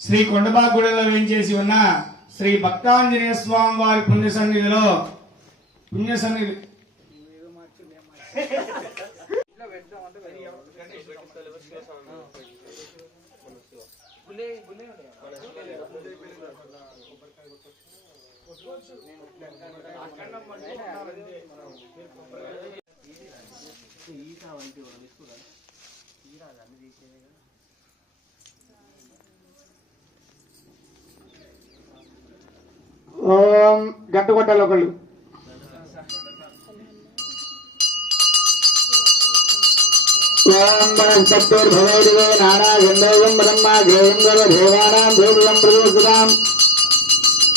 శ్రీ కొండబాగూడలో వేంచేసి ఉన్న శ్రీ భక్తాంజనేయ స్వామి వారి పుణ్య సన్నిధిలో ఓం గంట కొట్టాలి ఒకళ్ళు. ఓంభవైర్భవైర్వే నానాగంధోయం బ్రహ్మా గేయం దేవానాం దేవ్యం ప్రయోజుతాం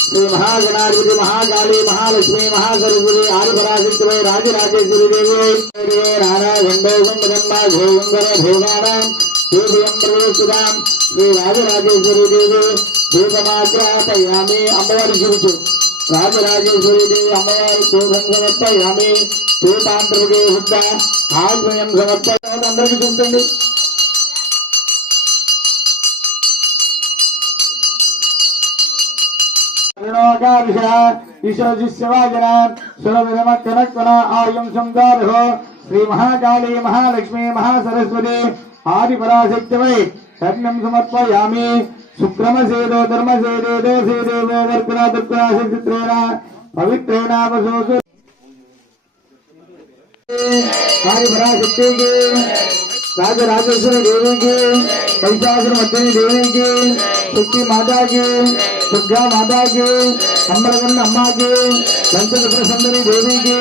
శ్రీ మహాగణాధిపతి మహాకాళీ మహాలక్ష్మి మహాసరస్వతి ఆదిపరాశక్తివై రాజరాజేశ్వరి దేవి నానాగంధోయం బ్రహ్మా గేయం దేవానాం దేవ్యం ప్రయోజుతాం శ్రీ రాజరాజేశ్వరి దేవి దీపమాగ్రహపయామి. అమ్మవారి గురించి రాజరాజేశ్వరి దేవి అమ్మవారి దూరం సమర్పయామి. దీపాంతర్గే బుద్ధ ఆత్మయం సమర్పయామి. అందరికీ చూడండి. శ్రీ మహాకాళీ మహాలక్ష్మి మహాసరస్వతి ఆదిపరాశక్తివై శరణం సమర్పయామి. శుక్రమసేదో ధర్మసేదేదో సేదేవో వర్గణ దుర్గుణాశక్తిత్రేణ పవిత్రేణాపసోసు ఆదిపరాశక్తికి రాజరాజేశ్వరి దేవికి महिषासुरमर्दिनी देवी की शक्ति माता की दुर्गा माता की अम्बरगन अम्मा की लंकन सुंदरी देवी की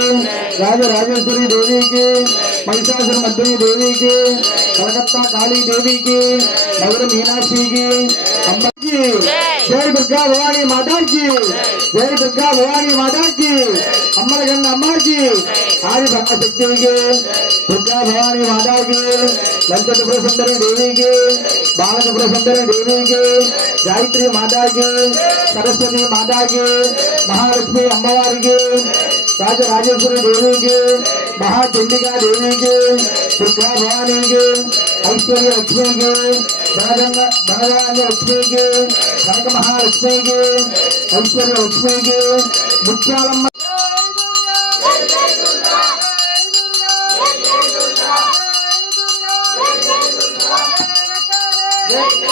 राजराजेश्वरी देवी की महिषासुरमर्दिनी देवी की कलकत्ता काली देवी की नगर मीनाक्षी की अम्बा की जय दुर्गा भवानी माता की जय दुर्गा भवानी माता की अम्बरगन अम्मा की आदि शक्ति की दुर्गा भवानी माता की लंकन सुंदरी देवी की बालक सुंदरी देवी की गायत्री माता की सरस्वती माता की महालक्ष्मी अम्मवारी की राजराजेश्वरी देवी की महाचंडिका देवी की दुर्गा भवानी की ऐश्वर्य लक्ष्मी की धनधान्य लक्ष्मी की कनक महालक्ष्मी की ऐश्वर्य लक्ष्मी की मुख्यालम्मा Yeah.